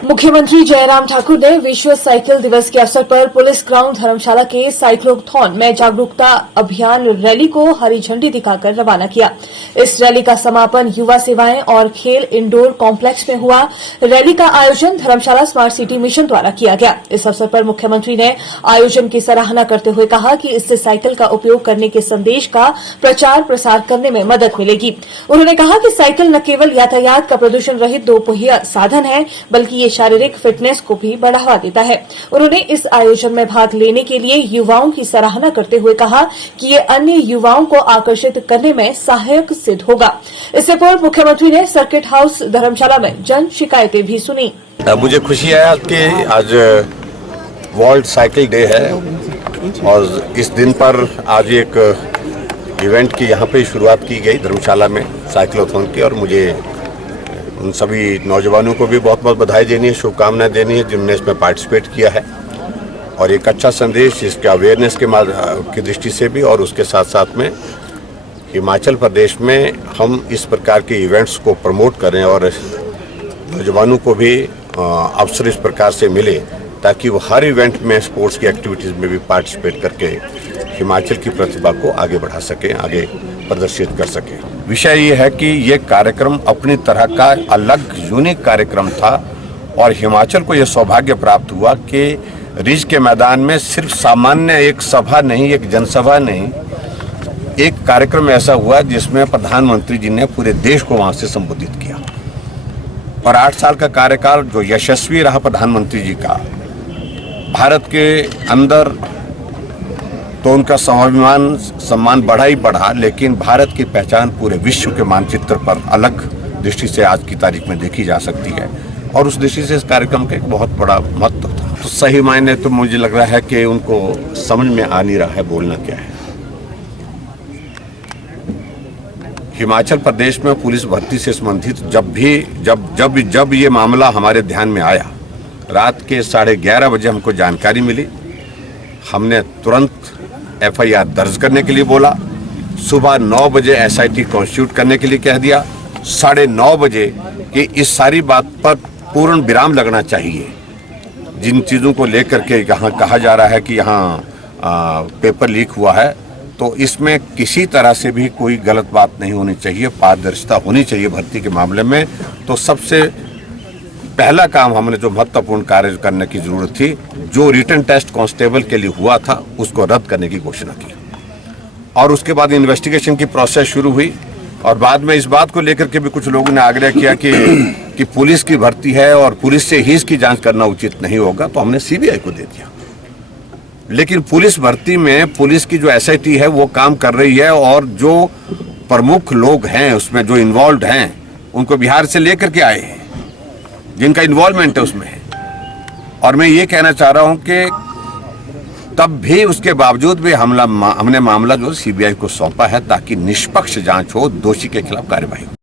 मुख्यमंत्री जयराम ठाकुर ने विश्व साइकिल दिवस के अवसर पर पुलिस ग्राउंड धर्मशाला के साइक्लोथॉन में जागरूकता अभियान रैली को हरी झंडी दिखाकर रवाना किया। इस रैली का समापन युवा सेवाएं और खेल इंडोर कॉम्प्लेक्स में हुआ। रैली का आयोजन धर्मशाला स्मार्ट सिटी मिशन द्वारा किया गया। इस अवसर पर मुख्यमंत्री ने आयोजन की सराहना करते हुए कहा कि इससे साइकिल का उपयोग करने के संदेश का प्रचार प्रसार करने में मदद मिलेगी। उन्होंने कहा कि साइकिल न केवल यातायात का प्रदूषण रहित दोपहिया साधन है, बल्कि ये शारीरिक फिटनेस को भी बढ़ावा देता है। उन्होंने इस आयोजन में भाग लेने के लिए युवाओं की सराहना करते हुए कहा कि ये अन्य युवाओं को आकर्षित करने में सहायक सिद्ध होगा। इससे पूर्व मुख्यमंत्री ने सर्किट हाउस धर्मशाला में जन शिकायतें भी सुनी। मुझे खुशी है कि आज वर्ल्ड साइकिल डे है और इस दिन पर आज एक इवेंट की यहाँ पे शुरुआत की गई धर्मशाला में साइक्लोथॉन की, और मुझे उन सभी नौजवानों को भी बहुत बहुत बधाई देनी है, शुभकामनाएं देनी है जिनने इसमें पार्टिसिपेट किया है। और एक अच्छा संदेश इसके अवेयरनेस की दृष्टि से भी, और उसके साथ साथ में हिमाचल प्रदेश में हम इस प्रकार के इवेंट्स को प्रमोट करें और नौजवानों को भी अवसर इस प्रकार से मिले ताकि वो हर इवेंट में स्पोर्ट्स की एक्टिविटीज़ में भी पार्टिसिपेट करके हिमाचल की प्रतिभा को आगे बढ़ा सकें, आगे प्रदर्शित कर सकें। विषय ये है कि ये कार्यक्रम अपनी तरह का अलग यूनिक कार्यक्रम था और हिमाचल को ये सौभाग्य प्राप्त हुआ कि रिज के मैदान में सिर्फ सामान्य एक सभा नहीं, एक जनसभा नहीं, एक कार्यक्रम ऐसा हुआ जिसमें प्रधानमंत्री जी ने पूरे देश को वहाँ से संबोधित किया। और 8 साल का कार्यकाल जो यशस्वी रहा प्रधानमंत्री जी का, भारत के अंदर तो उनका स्वाभिमान सम्मान बढ़ा ही बढ़ा, लेकिन भारत की पहचान पूरे विश्व के मानचित्र पर अलग दृष्टि से आज की तारीख में देखी जा सकती है। और उस दृष्टि से इस कार्यक्रम का एक बहुत बड़ा महत्व था। तो सही मायने तो मुझे लग रहा है कि उनको समझ में आ नहीं रहा है बोलना क्या है। हिमाचल प्रदेश में पुलिस भर्ती से संबंधित जब ये मामला हमारे ध्यान में आया, रात के 11:30 बजे हमको जानकारी मिली। हमने तुरंत FIR दर्ज करने के लिए बोला। सुबह 9 बजे SIT कॉन्स्टिट्यूट करने के लिए कह दिया। 9:30 बजे कि इस सारी बात पर पूर्ण विराम लगना चाहिए। जिन चीज़ों को लेकर के यहाँ कहा जा रहा है कि यहाँ पेपर लीक हुआ है, तो इसमें किसी तरह से भी कोई गलत बात नहीं होनी चाहिए, पारदर्शिता होनी चाहिए भर्ती के मामले में। तो सबसे पहला काम हमने जो महत्वपूर्ण कार्य करने की जरूरत थी, जो रिटन टेस्ट कांस्टेबल के लिए हुआ था उसको रद्द करने की घोषणा की। और उसके बाद इन्वेस्टिगेशन की प्रोसेस शुरू हुई और बाद में इस बात को लेकर के भी कुछ लोगों ने आग्रह किया कि पुलिस की भर्ती है और पुलिस से ही इसकी जांच करना उचित नहीं होगा, तो हमने CBI को दे दिया। लेकिन पुलिस भर्ती में पुलिस की जो SIT है वो काम कर रही है और जो प्रमुख लोग हैं उसमें जो इन्वॉल्व हैं उनको बिहार से लेकर के आए हैं, जिनका इन्वॉल्वमेंट है उसमें। और मैं ये कहना चाह रहा हूं कि तब भी उसके बावजूद भी हमने मामला जो CBI को सौंपा है ताकि निष्पक्ष जांच हो, दोषी के खिलाफ कार्रवाई हो।